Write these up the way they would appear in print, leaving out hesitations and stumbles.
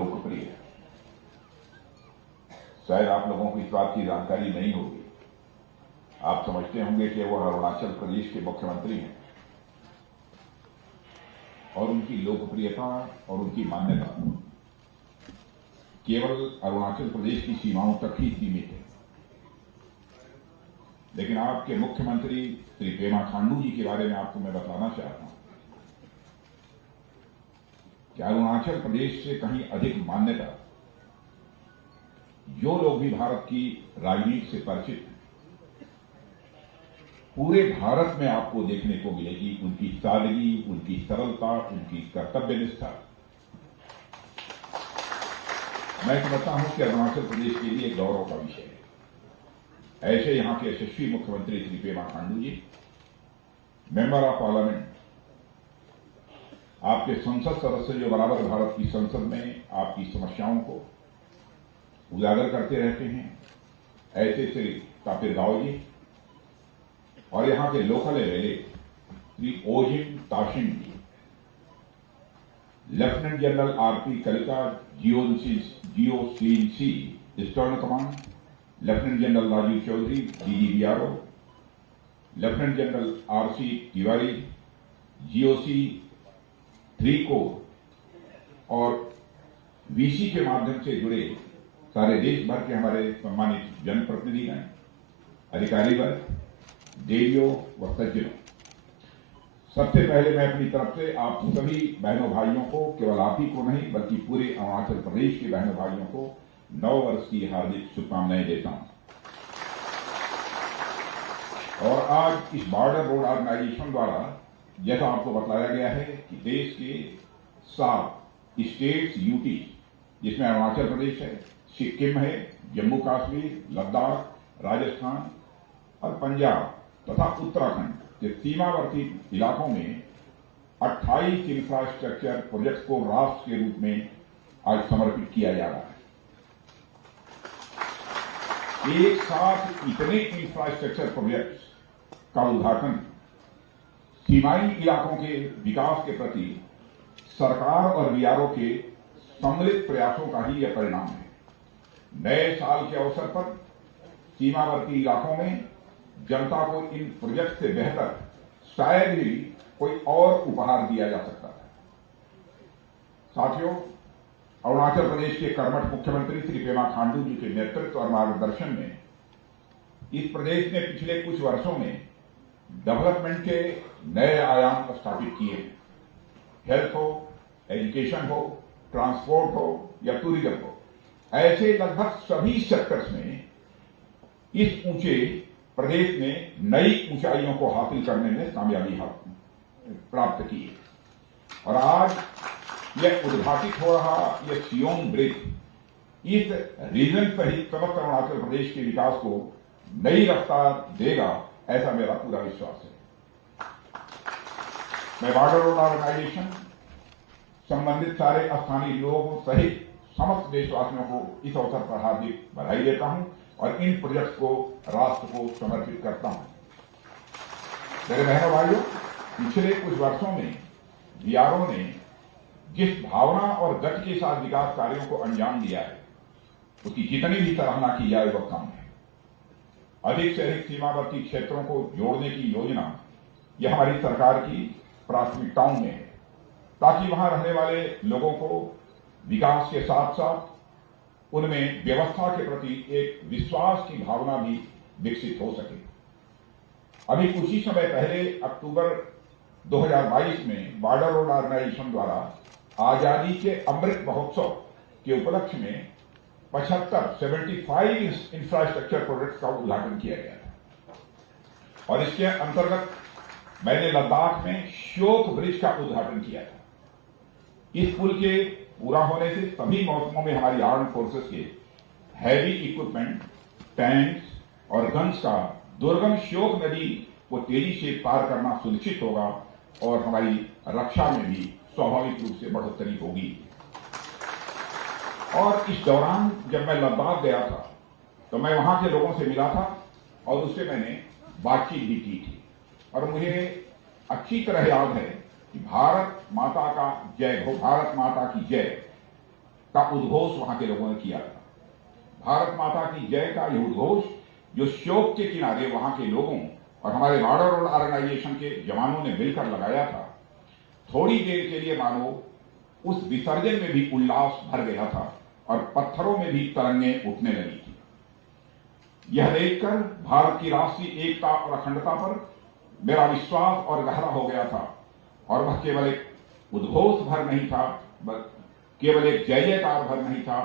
लोकप्रिय है। शायद आप लोगों को इस बात की जानकारी नहीं होगी। आप समझते होंगे कि वो अरुणाचल प्रदेश के मुख्यमंत्री हैं और उनकी लोकप्रियता और उनकी मान्यता केवल अरुणाचल प्रदेश की सीमाओं तक ही सीमित है। लेकिन आपके मुख्यमंत्री श्री पेमा खांडू जी के बारे में आपको मैं बताना चाहता हूं कि अरुणाचल प्रदेश से कहीं अधिक मान्यता जो लोग भी भारत की राजनीति से परिचित हैं, पूरे भारत में आपको देखने को मिलेगी उनकी सादगी, उनकी सरलता, उनकी कर्तव्य निष्ठा। मैं समझता हूं कि अरुणाचल प्रदेश के लिए गौरव का विषय है। ऐसे यहां के यशस्वी मुख्यमंत्री श्री पेमा खांडू जी, मेंबर ऑफ पार्लियामेंट, आपके संसद सदस्य जो बराबर भारत की संसद में आपकी समस्याओं को उजागर करते रहते हैं, ऐसे श्री तापिर गाव जी और यहां के local MLA Shri Ojing Tasing ji, lieutenant general RP Kalita GOCC eastern command, lieutenant general Rajiv Chaudhary DGBRO, lieutenant general RC Tiwari GOC 3 corps और वीसी के माध्यम से जुड़े सारे देश भर के हमारे सम्मानित जनप्रतिनिधिगण, अधिकारी वर्ग, देवियों व सज्जनों, सबसे पहले मैं अपनी तरफ से आप सभी बहनों भाइयों को, केवल आप ही को नहीं बल्कि पूरे अरुणाचल प्रदेश के बहनों भाइयों को नव वर्ष की हार्दिक शुभकामनाएं देता हूं। और आज इस बॉर्डर रोड ऑर्गेनाइजेशन द्वारा जैसा आपको बताया गया है कि देश के 7 स्टेट्स यूटी, जिसमें अरुणाचल प्रदेश है, सिक्किम है, जम्मू कश्मीर, लद्दाख, राजस्थान और पंजाब तथा उत्तराखंड के सीमावर्ती इलाकों में 28 इंफ्रास्ट्रक्चर प्रोजेक्ट को राष्ट्र के रूप में आज समर्पित किया जा रहा है। एक साथ इतने इंफ्रास्ट्रक्चर प्रोजेक्ट्स का उद्घाटन सीमाई इलाकों के विकास के प्रति सरकार और बीआरओ के सम्मिलित प्रयासों का ही यह परिणाम है। नए साल के अवसर पर सीमावर्ती इलाकों में जनता को इन प्रोजेक्ट से बेहतर शायद ही कोई और उपहार दिया जा सकता है। साथियों, अरुणाचल प्रदेश के कर्मठ मुख्यमंत्री श्री पेमा खांडू जी के नेतृत्व और मार्गदर्शन में इस प्रदेश ने पिछले कुछ वर्षों में डेवलपमेंट के नए आयाम स्थापित किए हैं। हेल्थ हो, एजुकेशन हो, ट्रांसपोर्ट हो या टूरिज्म हो, ऐसे लगभग सभी सेक्टर्स में इस ऊंचे प्रदेश ने नई ऊंचाइयों को हासिल करने में कामयाबी प्राप्त की है। और आज यह उद्घाटित हो रहा यह सियोंग ब्रिज इस रीजन सहित समस्त अरुणाचल प्रदेश के विकास को नई रफ्तार देगा, ऐसा मेरा पूरा विश्वास है। मैं बॉर्डर रोड ऑर्गेनाइजेशन, संबंधित सारे स्थानीय लोगों सहित समस्त देशवासियों को इस अवसर पर हार्दिक बधाई देता हूं और इन प्रोजेक्ट्स को राष्ट्र को समर्पित करता हूं। मेरे बहनों भाइयों, पिछले कुछ वर्षों में बीआरओ ने जिस भावना और गति के साथ विकास कार्यों को अंजाम दिया है, उसकी जितनी भी सराहना की जाए वह कम है। अधिक से अधिक सीमावर्ती क्षेत्रों को जोड़ने की योजना यह हमारी सरकार की प्राथमिकताओं में है, ताकि वहां रहने वाले लोगों को विकास के साथ साथ उनमें व्यवस्था के प्रति एक विश्वास की भावना भी विकसित हो सके। अभी कुछ ही समय पहले अक्टूबर 2022 में बॉर्डर रोड ऑर्गेनाइजेशन द्वारा आजादी के अमृत महोत्सव के उपलक्ष्य में 75 इंफ्रास्ट्रक्चर प्रोजेक्ट्स का उद्घाटन किया गया था। और इसके अंतर्गत मैंने लद्दाख में श्योक ब्रिज का उद्घाटन किया था। इस पुल के पूरा होने से सभी मौसमों में हमारी आर्म फोर्सेस के हैवी इक्विपमेंट, टैंक्स और गन्स का दुर्गम श्योक नदी को तेजी से पार करना सुनिश्चित होगा और हमारी रक्षा में भी स्वाभाविक रूप से बढ़ोतरी होगी। और इस दौरान जब मैं लद्दाख गया था तो मैं वहां के लोगों से मिला था और उससे मैंने बातचीत भी की थी और मुझे अच्छी तरह याद है कि भारत माता का जय हो, भारत माता की जय, का उद्घोष वहां के लोगों ने किया था। भारत माता की जय का यह उद्घोष जो शोक के किनारे वहां के लोगों और हमारे बॉर्डर रोड ऑर्गेनाइजेशन के जवानों ने मिलकर लगाया था, थोड़ी देर के लिए मानो उस विसर्जन में भी उल्लास भर गया था और पत्थरों में भी तरंगे उठने लगी थी। यह देखकर भारत की राष्ट्रीय एकता और अखंडता पर मेरा विश्वास और गहरा हो गया था और वह केवल एक उद्घोष भर नहीं था, केवल एक जय जयकार भर नहीं था,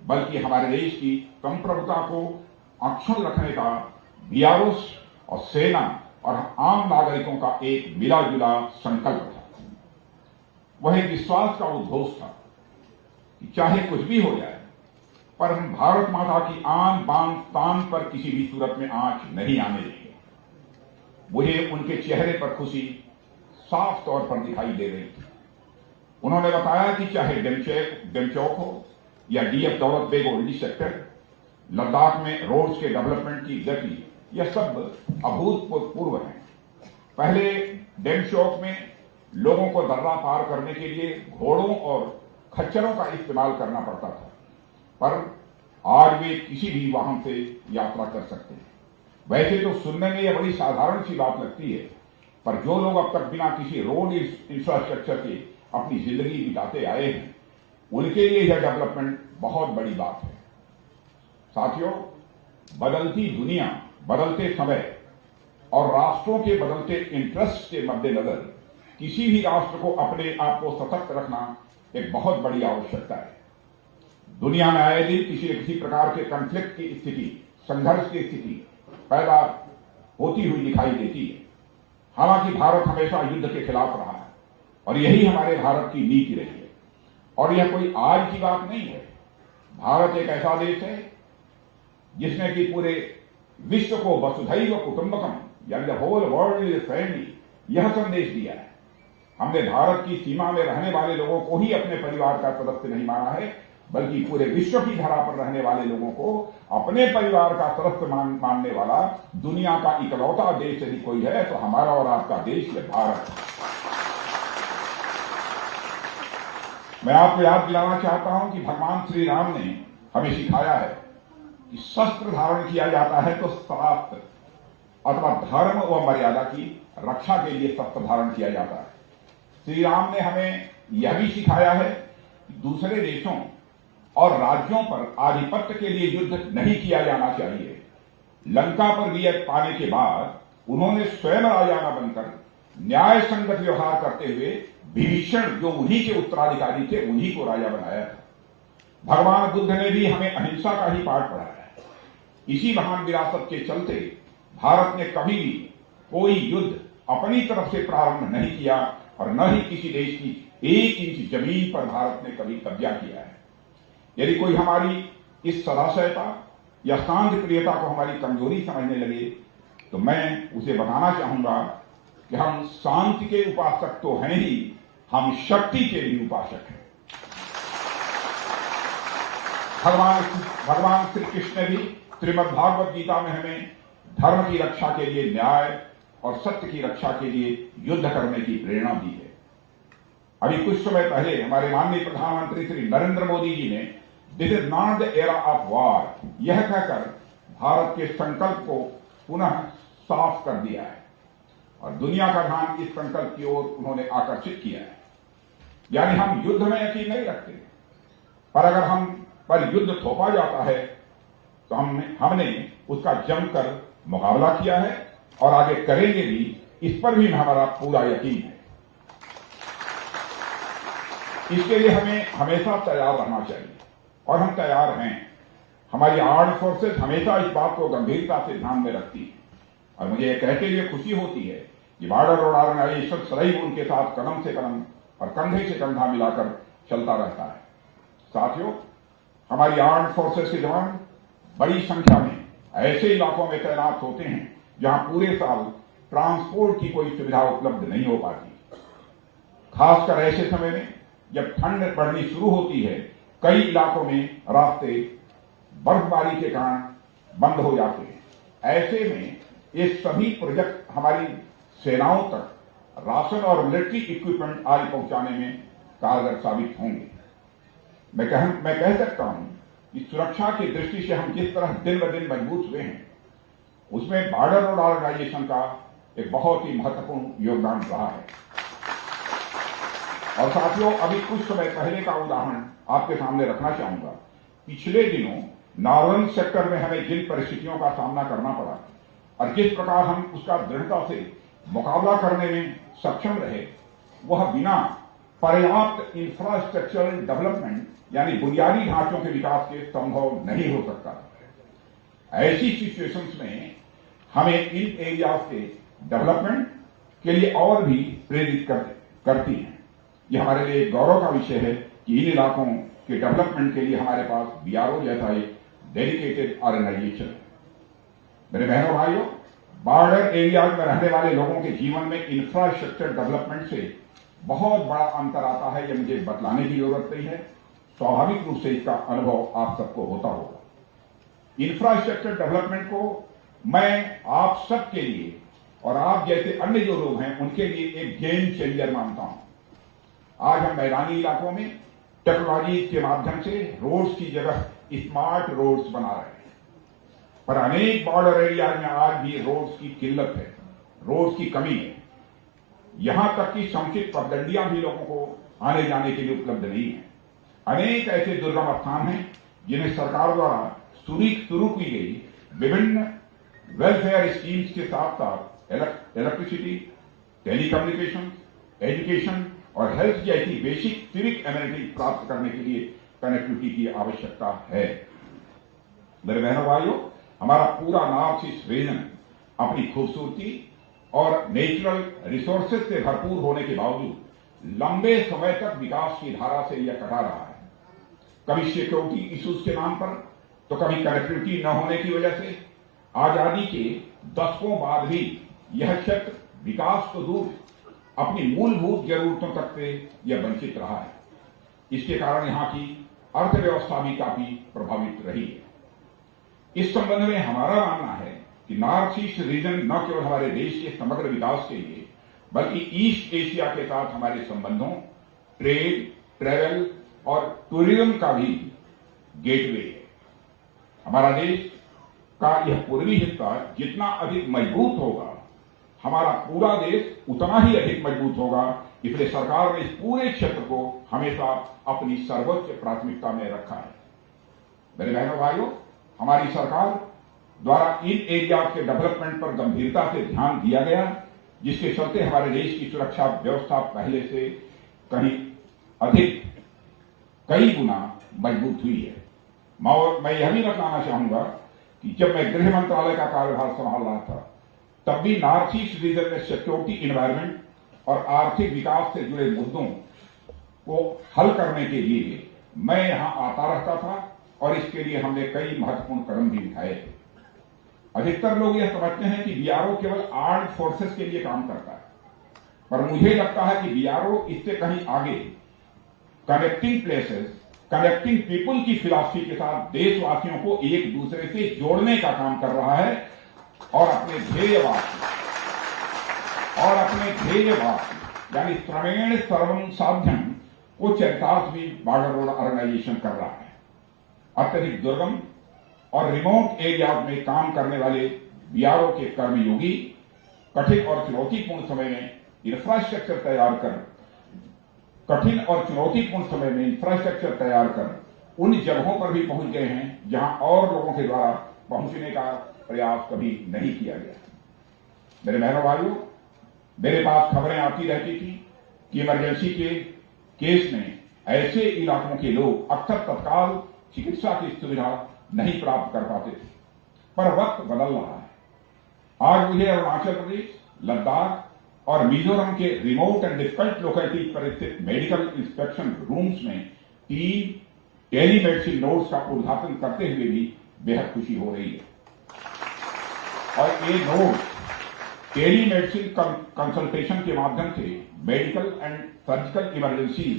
बल्कि हमारे देश की संप्रभुता को अक्षुण्ण रखने का बीआरओस और सेना और आम नागरिकों का एक मिला जुला संकल्प था। वह एक विश्वास का उद्घोष था कि चाहे कुछ भी हो जाए, पर हम भारत माता की आन बान तान पर किसी भी सूरत में आंच नहीं आने देंगे। मुझे उनके चेहरे पर खुशी साफ तौर पर दिखाई दे रही थी। उन्होंने बताया कि चाहे डेमचौक हो या डीएफ दौलत बेग ओल्डी सेक्टर, लद्दाख में रोड्स के डेवलपमेंट की गति, यह सब अभूतपूर्व है। पहले डेमचौक में लोगों को दर्रा पार करने के लिए घोड़ों और खच्चरों का इस्तेमाल करना पड़ता था, पर आज वे किसी भी वाहन से यात्रा कर सकते हैं। वैसे तो सुनने में यह बड़ी साधारण सी बात लगती है, पर जो लोग अब तक बिना किसी रोड इंफ्रास्ट्रक्चर के अपनी जिंदगी बिताते आए हैं, उनके लिए यह डेवलपमेंट बहुत बड़ी बात है। साथियों, बदलती दुनिया, बदलते समय और राष्ट्रों के बदलते इंटरेस्ट के मद्देनजर किसी भी राष्ट्र को अपने आप को सतर्क रखना एक बहुत बड़ी आवश्यकता है। दुनिया में आए दिन किसी न किसी प्रकार के कॉन्फ्लिक्ट की स्थिति, संघर्ष की स्थिति पैदा होती हुई दिखाई देती है। हालांकि भारत हमेशा युद्ध के खिलाफ रहा है और यही हमारे भारत की नीति रही है। और यह कोई आज की बात नहीं है। भारत एक ऐसा देश है जिसने कि पूरे विश्व को वसुधैव कुटुंबकम, यानी the whole world is family, यह संदेश दिया है। हमने भारत की सीमा में रहने वाले लोगों को ही अपने परिवार का सदस्य नहीं माना है, बल्कि पूरे विश्व की धरा पर रहने वाले लोगों को अपने परिवार का सदस्य मानने वाला दुनिया का इकलौता देश यदि कोई है तो हमारा और आपका देश है भारत। मैं आपको याद दिलाना चाहता हूं कि भगवान श्री राम ने हमें सिखाया है कि शस्त्र धारण किया जाता है तो शास्त्र अथवा धर्म व मर्यादा की रक्षा के लिए शस्त्र धारण किया जाता है। श्री राम ने हमें यह भी सिखाया है कि दूसरे देशों और राज्यों पर आधिपत्य के लिए युद्ध नहीं किया जाना चाहिए। लंका पर विजय पाने के बाद उन्होंने स्वयं राजा न बनकर न्याय संगत व्यवहार करते हुए विभीषण, जो उन्हीं के उत्तराधिकारी थे, उन्हीं को राजा बनाया था। भगवान बुद्ध ने भी हमें अहिंसा का ही पाठ पढ़ाया है। इसी महान विरासत के चलते भारत ने कभी भी कोई युद्ध अपनी तरफ से प्रारंभ नहीं किया और न ही किसी देश की 1 इंच जमीन पर भारत ने कभी कब्जा किया है। यदि कोई हमारी इस सदाशयता या शांति प्रियता को हमारी कमजोरी समझने लगे तो मैं उसे बताना चाहूंगा कि हम शांति के उपासक तो हैं ही, हम शक्ति के भी उपासक हैं। भगवान श्री कृष्ण ने भी श्रीमद् भागवत गीता में हमें धर्म की रक्षा के लिए, न्याय और सत्य की रक्षा के लिए युद्ध करने की प्रेरणा दी है। अभी कुछ समय पहले हमारे माननीय प्रधानमंत्री श्री नरेंद्र मोदी जी ने this is not the era of war, यह कहकर भारत के संकल्प को पुनः साफ कर दिया है और दुनिया का ध्यान इस संकल्प की ओर उन्होंने आकर्षित किया है। यानी हम युद्ध में यकीन नहीं रखते, पर अगर हम पर युद्ध थोपा जाता है तो हमने उसका जमकर मुकाबला किया है और आगे करेंगे भी, इस पर भी हमारा पूरा यकीन है। इसके लिए हमें हमेशा तैयार रहना चाहिए और हम तैयार हैं। हमारी आर्म्ड फोर्सेस हमेशा इस बात को गंभीरता से ध्यान में रखती है और मुझे यह कहते हुए खुशी होती है कि बॉर्डर रोड ऑर्गेनाइजेशन सदैव उनके साथ कदम से कदम और कंधे से कंधा मिलाकर चलता रहता है। साथियों, हमारी आर्म्ड फोर्सेस के जवान बड़ी संख्या में ऐसे इलाकों में तैनात होते हैं जहां पूरे साल ट्रांसपोर्ट की कोई सुविधा उपलब्ध नहीं हो पाती। खासकर ऐसे समय में जब ठंड पड़नी शुरू होती है, कई इलाकों में रास्ते बर्फबारी के कारण बंद हो जाते हैं। ऐसे में ये सभी प्रोजेक्ट हमारी सेनाओं तक राशन और मिलिट्री इक्विपमेंट आदि पहुंचाने में कारगर साबित होंगे। मैं कह सकता हूं कि सुरक्षा की दृष्टि से हम जिस तरह दिन ब दिन मजबूत हुए हैं, उसमें बॉर्डर रोड ऑर्गेनाइजेशन का एक बहुत ही महत्वपूर्ण योगदान रहा है। और साथियों, अभी कुछ समय पहले का उदाहरण आपके सामने रखना चाहूंगा। पिछले दिनों नॉर्दर्न सेक्टर में हमें जिन परिस्थितियों का सामना करना पड़ा और जिस प्रकार हम उसका दृढ़ता से मुकाबला करने में सक्षम रहे, वह बिना पर्याप्त इंफ्रास्ट्रक्चरल डेवलपमेंट यानी बुनियादी ढांचों के विकास के संभव नहीं हो सकता। ऐसी सिचुएशंस में हमें इन एरियाज के डेवलपमेंट के लिए और भी प्रेरित करती हैं। यह हमारे लिए गौरव का विषय है कि इन इलाकों के डेवलपमेंट के लिए हमारे पास बीआरओ जैसा एक डेडिकेटेड ऑर्गेनाइजेशन है। मेरे बहनों भाइयों, बॉर्डर एरियाज में रहने वाले लोगों के जीवन में इंफ्रास्ट्रक्चर डेवलपमेंट से बहुत बड़ा अंतर आता है, यह मुझे बतलाने की जरूरत नहीं है। स्वाभाविक रूप से इसका अनुभव आप सबको होता होगा। इंफ्रास्ट्रक्चर डेवलपमेंट को मैं आप सबके लिए और आप जैसे अन्य जो लोग हैं उनके लिए एक गेम चेंजर मानता हूं। आज हम मैदानी इलाकों में टेक्नोलॉजी के माध्यम से रोड्स की जगह स्मार्ट रोड्स बना रहे हैं, पर अनेक बॉर्डर एरियाज में आज भी रोड्स की किल्लत है, रोड्स की कमी है। यहां तक कि समुचित पगडंडियां भी लोगों को आने जाने के लिए उपलब्ध नहीं है। अनेक ऐसे दुर्गम स्थान हैं जिन्हें सरकार द्वारा शुरू की गई विभिन्न वेलफेयर स्कीम्स के साथ साथ इलेक्ट्रिसिटी, टेलीकम्युनिकेशन, एजुकेशन और हेल्थ जैसी बेसिक सिविक एमिनिटी प्राप्त करने के लिए कनेक्टिविटी की आवश्यकता है। मेरे बहनों भाइयों, हमारा पूरा नॉर्थ ईस्ट रीजन अपनी खूबसूरती और नेचुरल रिसोर्सेज से भरपूर होने के बावजूद लंबे समय तक विकास की धारा से यह कटा रहा है। कभी सिक्योरिटी इश्यूज के नाम पर, तो कभी कनेक्टिविटी न होने की वजह से आजादी के दशकों बाद भी यह क्षेत्र विकास तो दूर अपनी मूलभूत जरूरतों तक से यह वंचित रहा है। इसके कारण यहां की अर्थव्यवस्था भी काफी प्रभावित रही है। इस संबंध में हमारा मानना है कि नॉर्थ ईस्ट रीजन न केवल हमारे देश के समग्र विकास के लिए बल्कि ईस्ट एशिया के साथ हमारे संबंधों, ट्रेड, ट्रेवल और टूरिज्म का भी गेटवे है। हमारा देश का यह पूर्वी हिस्सा जितना अधिक मजबूत होगा, हमारा पूरा देश उतना ही अधिक मजबूत होगा। इसलिए सरकार ने इस पूरे क्षेत्र को हमेशा अपनी सर्वोच्च प्राथमिकता में रखा है। मेरे बहनों भाइयों, हमारी सरकार द्वारा इन एरिया के डेवलपमेंट पर गंभीरता से ध्यान दिया गया, जिसके चलते हमारे देश की सुरक्षा व्यवस्था पहले से कहीं अधिक कई गुना मजबूत हुई है। मैं यह भी बताना चाहूंगा कि जब मैं गृह मंत्रालय का कार्यभार संभाल रहा था, तब भी नॉर्थ ईस्ट रीजन में सिक्योरिटी एनवायरनमेंट और आर्थिक विकास से जुड़े मुद्दों को हल करने के लिए मैं यहां आता रहता था और इसके लिए हमने कई महत्वपूर्ण कदम भी उठाए थे। अधिकतर लोग यह समझते हैं कि बीआरओ केवल आर्म्ड फोर्सेस के लिए काम करता है, पर मुझे लगता है कि बीआरओ इससे कहीं आगे कनेक्टिंग प्लेसेस, कनेक्टिंग पीपुल की फिलॉसफी के साथ देशवासियों को एक दूसरे से जोड़ने का काम कर रहा है और अपने ध्येयवाद यानी श्रमेण सर्वं साध्यम को चरितार्थ भी बॉर्डर रोड ऑर्गेनाइजेशन कर रहा है। अत्यधिक दुर्गम और रिमोट एरियाज में काम करने वाले बीआरओ के कर्मयोगी कठिन और चुनौतीपूर्ण समय में इंफ्रास्ट्रक्चर तैयार कर उन जगहों पर भी पहुंच गए हैं जहां और लोगों के द्वारा पहुंचने का प्रयास कभी नहीं किया गया। मेरे बहनों भाइयों, मेरे पास खबरें आती रहती थी कि इमरजेंसी के केस में ऐसे इलाकों के लोग अक्सर तत्काल चिकित्सा की सुविधा नहीं प्राप्त कर पाते थे, पर वक्त बदल रहा है। आज मुझे अरुणाचल प्रदेश, लद्दाख और मिजोरम के रिमोट एंड डिफिकल्ट लोकेलिटीज पर स्थित मेडिकल इंस्पेक्शन रूम्स में 3 टेलीमेडिसिन नोड्स का उद्घाटन करते हुए भी बेहद खुशी हो रही है। और ये नोड टेलीमेडिसिन कंसल्टेशन के माध्यम से मेडिकल एंड सर्जिकल इमरजेंसी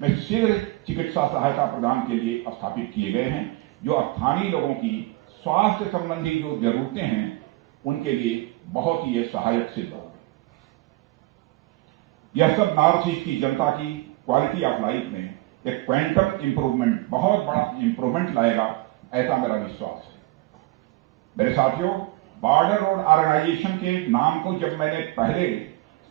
में शीघ्र चिकित्सा सहायता प्रदान के लिए स्थापित किए गए हैं, जो स्थानीय लोगों की स्वास्थ्य संबंधी जो जरूरतें हैं उनके लिए बहुत ही सहायक सिद्ध होगा। यह सब नॉर्थ ईस्ट की जनता की क्वालिटी ऑफ लाइफ में एक क्वांटम इंप्रूवमेंट, बहुत बड़ा इंप्रूवमेंट लाएगा, ऐसा मेरा विश्वास है। मेरे साथियों, बॉर्डर रोड ऑर्गेनाइजेशन के नाम को जब मैंने पहले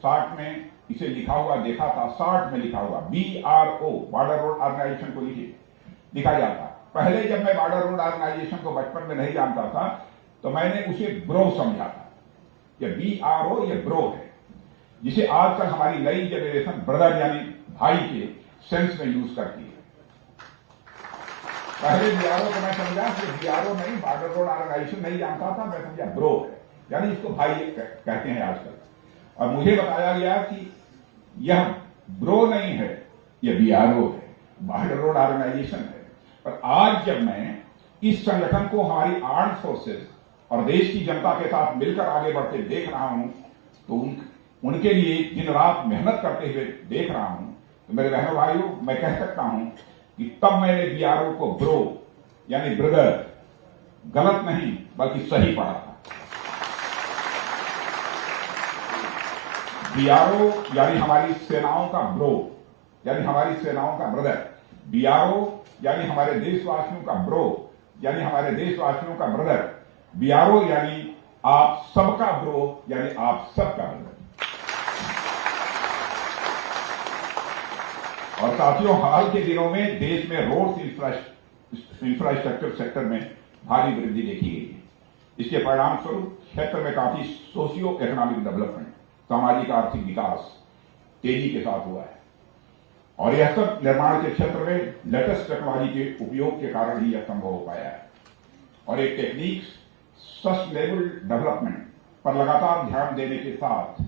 60 में इसे लिखा हुआ देखा था, 60 में लिखा हुआ BRO, बॉर्डर रोड ऑर्गेनाइजेशन को लिखा जाता। पहले जब मैं बॉर्डर रोड ऑर्गेनाइजेशन को बचपन में नहीं जानता था तो मैंने उसे ब्रो समझा था। ये BRO ये ब्रो है, जिसे आजकल हमारी नई जनरेशन ब्रदर यानी भाई के सेंस में यूज करती है। पहले BRO को मैं समझा कि BRO नहीं, बॉर्डर रोड ऑर्गेनाइजेशन नहीं जानता था, मैं समझा ब्रो है, यानी इसको भाई कहते हैं आजकल। और मुझे बताया गया कि यह ब्रो नहीं है, यह BRO है, बॉर्डर रोड ऑर्गेनाइजेशन है। पर आज जब मैं इस संगठन को हमारी आर्म्ड फोर्सेस और देश की जनता के साथ मिलकर आगे बढ़ते देख रहा हूं तो उनके लिए दिन रात मेहनत करते हुए देख रहा हूं, तो मेरे बहनों भाइयों, मैं कह सकता हूं कि तब मैंने BRO को ब्रो यानी ब्रदर गलत नहीं बल्कि सही पढ़ा था। BRO यानी हमारी सेनाओं का ब्रो, यानी हमारी सेनाओं का ब्रदर। BRO यानी हमारे देशवासियों का ब्रो, यानी हमारे देशवासियों का ब्रदर। BRO यानी आप सबका ब्रो, यानी आप सबका ब्रदर। और साथियों, हाल के दिनों में देश में रोड इंफ्रास्ट्रक्चर सेक्टर में भारी वृद्धि देखी गई है। इसके परिणाम स्वरूप क्षेत्र में काफी सोशियो इकोनॉमिक डेवलपमेंट, सामाजिक आर्थिक विकास तेजी के साथ हुआ है। और यह सब निर्माण के क्षेत्र में लेटेस्ट टेक्नोलॉजी के उपयोग के कारण ही यह संभव हो पाया है। और एक टेक्निक सस्टेनेबल डेवलपमेंट पर लगातार ध्यान देने के साथ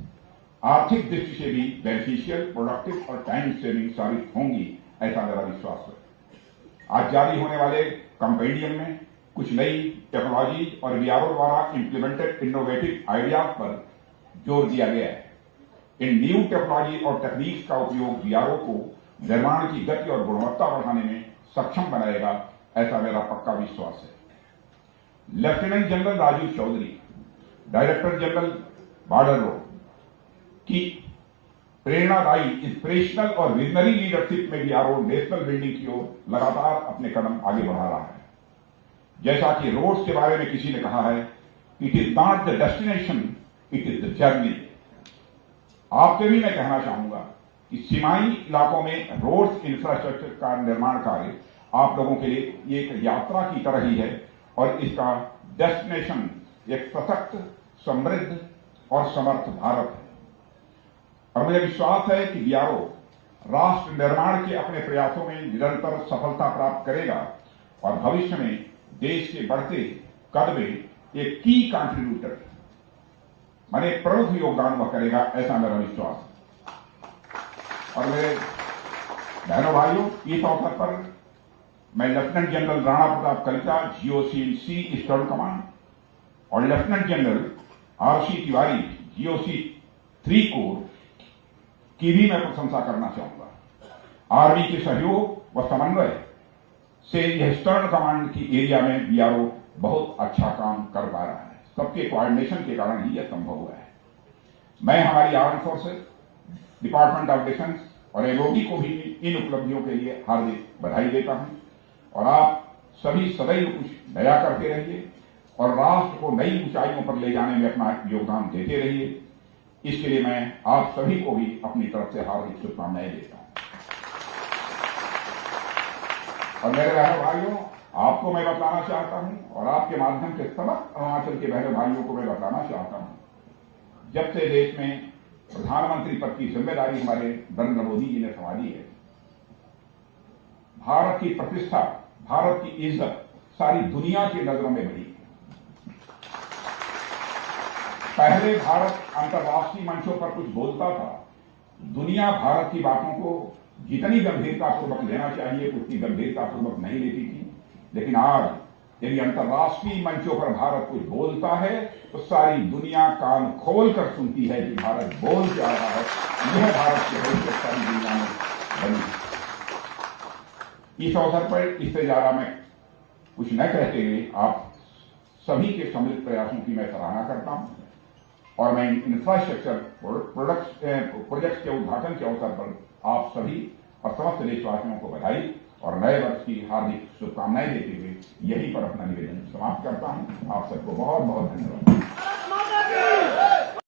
आर्थिक दृष्टि से भी बेनिफिशियल, प्रोडक्टिव और टाइम सेविंग साबित होंगी, ऐसा मेरा विश्वास है। आज जारी होने वाले कंपेंडियम में कुछ नई टेक्नोलॉजी और BRO द्वारा इंप्लीमेंटेड इनोवेटिव आइडियाज पर जोर दिया गया है। इन न्यू टेक्नोलॉजी और टेक्निक्स का उपयोग BRO को निर्माण की गति और गुणवत्ता बढ़ाने में सक्षम बनाएगा, ऐसा मेरा पक्का विश्वास है। Lieutenant general Rajiv Chaudhary, director general border road की प्रेरणादायी, इंस्पिरेशनल और विजनरी लीडरशिप में BRO नेशनल बिल्डिंग की ओर लगातार अपने कदम आगे बढ़ा रहा है। जैसा कि रोड्स के बारे में किसी ने कहा है, it is not the destination, it is the journey. आपसे भी मैं कहना चाहूंगा कि सीमाई इलाकों में रोड्स इंफ्रास्ट्रक्चर का निर्माण कार्य आप लोगों के लिए एक यात्रा की तरह ही है और इसका डेस्टिनेशन एक सशक्त, समृद्ध और समर्थ भारत है। और मुझे विश्वास है कि BRO राष्ट्र निर्माण के अपने प्रयासों में निरंतर सफलता प्राप्त करेगा और भविष्य में देश के बढ़ते कद में एक की कंट्रीब्यूटर माने प्रमुख योगदान वह करेगा, ऐसा मेरा विश्वास है। और मेरे बहनों भाइयों, इस अवसर पर मैं lieutenant general Rana Pratap Kalita, GOC eastern command, और lieutenant general RC Tiwari, GOC 3 corps की भी मैं प्रशंसा करना चाहूंगा। आर्मी के सहयोग व समन्वय से यह ईस्टर्न कमांड की एरिया में BRO बहुत अच्छा काम कर पा रहा है। सबके कोऑर्डिनेशन के कारण ही यह संभव हुआ है। मैं हमारी arm forces, department of defence और MOD को भी इन उपलब्धियों के लिए हार्दिक बधाई देता हूं। और आप सभी सदैव कुछ नया करते रहिए और राष्ट्र को नई ऊंचाइयों पर ले जाने में अपना योगदान देते रहिए। इसके लिए मैं आप सभी को भी अपनी तरफ से हार्दिक शुभकामनाएं देता हूं। और मेरे बहनों भाइयों, आपको मैं बताना चाहता हूं और आपके माध्यम से समस्त अरुणाचल के बहनों भाइयों को मैं बताना चाहता हूं, जब से देश में प्रधानमंत्री पद की जिम्मेदारी हमारे नरेंद्र मोदी जी ने संभाली है, भारत की प्रतिष्ठा, भारत की इज्जत सारी दुनिया की नजरों में बढ़ी। पहले भारत अंतर्राष्ट्रीय मंचों पर कुछ बोलता था, दुनिया भारत की बातों को जितनी गंभीरतापूर्वक लेना चाहिए उतनी गंभीरतापूर्वक नहीं लेती थी। लेकिन आज यदि अंतर्राष्ट्रीय मंचों पर भारत कुछ बोलता है तो सारी दुनिया कान खोल कर सुनती है कि भारत बोल क्या रहा है। यह भारत की भविष्य सारी दुनिया में बनी। इस अवसर पर इससे ज्यादा मैं कुछ न कहते हुए आप सभी के सम्मिलित प्रयासों की मैं सराहना करता हूं और मैं इंफ्रास्ट्रक्चर प्रोजेक्ट्स के उद्घाटन के अवसर पर आप सभी और समस्त देशवासियों को बधाई और नए वर्ष की हार्दिक शुभकामनाएं देते हुए यहीं पर अपना निवेदन समाप्त करता हूं। आप सबको बहुत बहुत धन्यवाद।